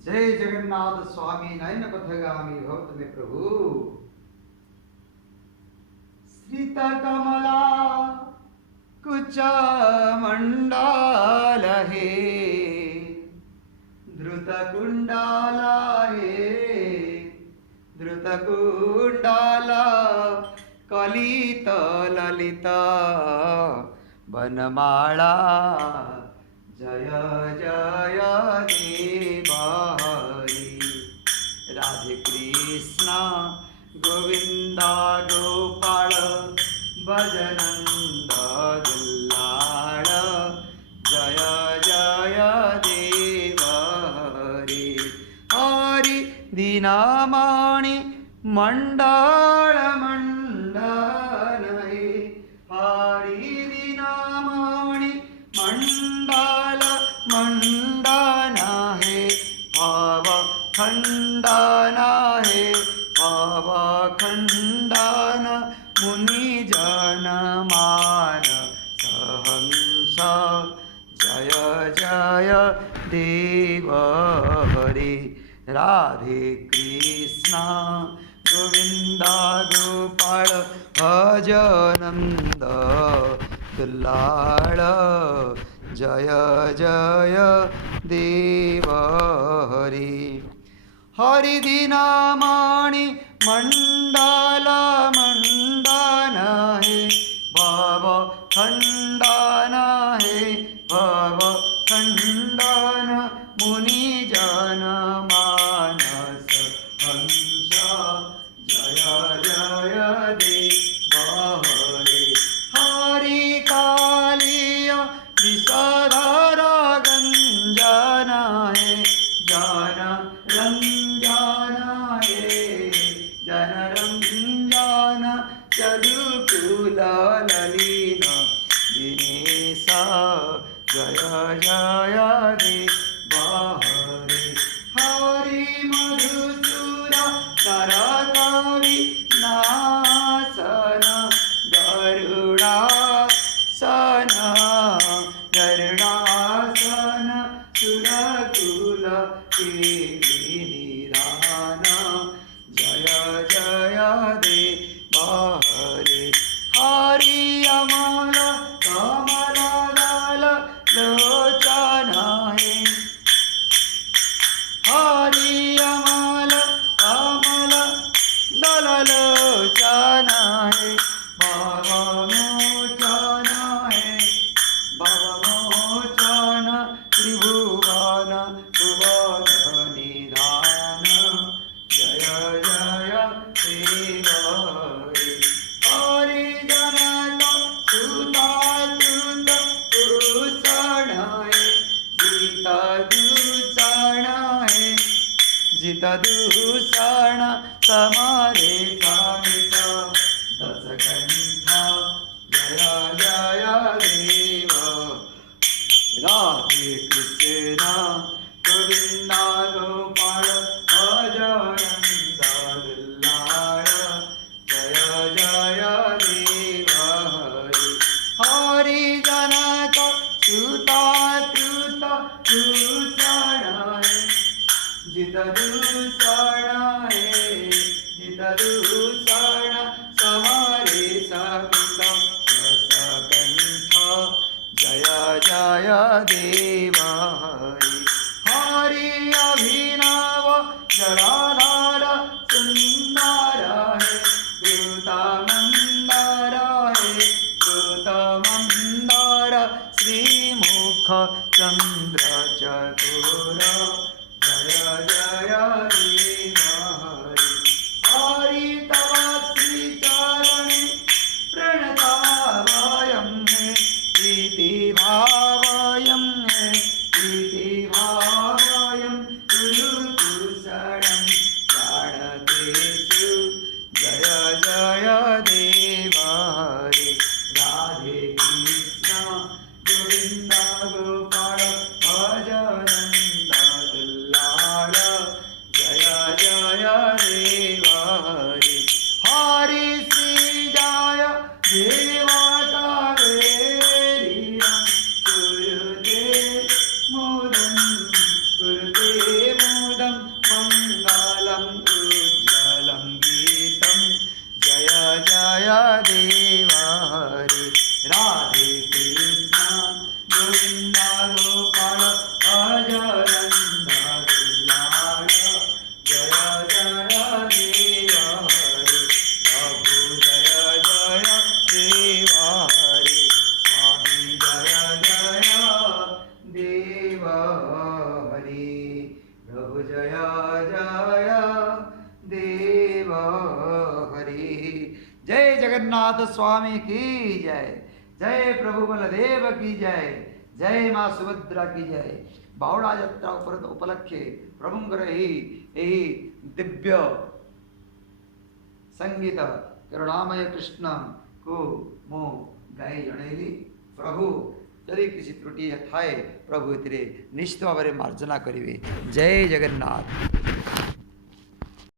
जय जगन्नाथ स्वामी नयन पथगामी भवत में प्रभु। श्रित कमला कुच मंडाल हे, धृत कुंडाला हे, धृत कुंडाला कलित ललिता वनमाला। जय जय देव हरि, राधे कृष्ण गोविंद गोपाल भजनंद दुल्लाळ। जय जय देव हरि, हरि दीनामणि मंडल मंडन हे, हरि दीनामणि मंडल मंडन हे, भव खंडन हे, भव खंडन मुनिजन मान सहंस। जय जय देव हरि, राधे कृष्ण गोविंद गोपाल भजनंद दुल्लाळ। जय जय देव हरि, हरि दीनामणि मंडल मंडन हे, भव खंडन हे, भव खंडन मुनिजन मानस हंस। जय जय देव हरि, हरि कालिय विषधर गंजन हे, जन रंजन हे, जन रंजन चलुकुल ललीन दिनेश। जय जय देव हरि, हरि मधुसूर नरकवि नाशन, गरुडासन गरुडासन सुरकुल निधान। जय जय देव हरि, हरि अमल कमल दल लोचन हे, हरि अमल कमल दल लोचन हे, भवमोचन हे, भवमोचन त्रिभुवन भुवन निधान। जय जय देव हरि, हरि जनक सुताद्रुत भूषण हे, जित दूषण हे, जित दूषण समरे कामित दशकंठ। जय जय देव, राधे कृष्ण गोविंद गोपाल भजनंद दुल्लाळ। जय जय देव हरि, हरि जनक सुताद्रुत भूषण हे, जित दूषण हे, जित दूषण समरे समित दशकंठ। जय जय देव हरि, हरि अभिनव जटाधर सुंदर हे, कृत मंदर हे, कृत मंदर श्रीमुख चंद्र चकोर। जय जय देव हरि, हरि तव श्री चरणे प्रणताभयं हे, प्रीति भावयं हे, प्रीति भावयं कुरु कुशलं प्राणतेषु। जय जय देव हरि, राधे कृष्ण गोविंद गोपाल भजनंद दुल्लाळ। जय जय देव हरि प्रभु जय जय देव हरि। जय जगन्नाथ स्वामी की जय, जय प्रभु बलदेव की जय, जय माँ सुभद्रा की जय। बावड़ा यात्रा उपलक्षे प्रभुंकर यही दिव्य संगीत करुणामय कृष्ण को मो गाई जणेली। प्रभु यदि किसी त्रुटि थाए प्रभु ए निश्चित भाव में मार्जना करेंगे। जय जगन्नाथ।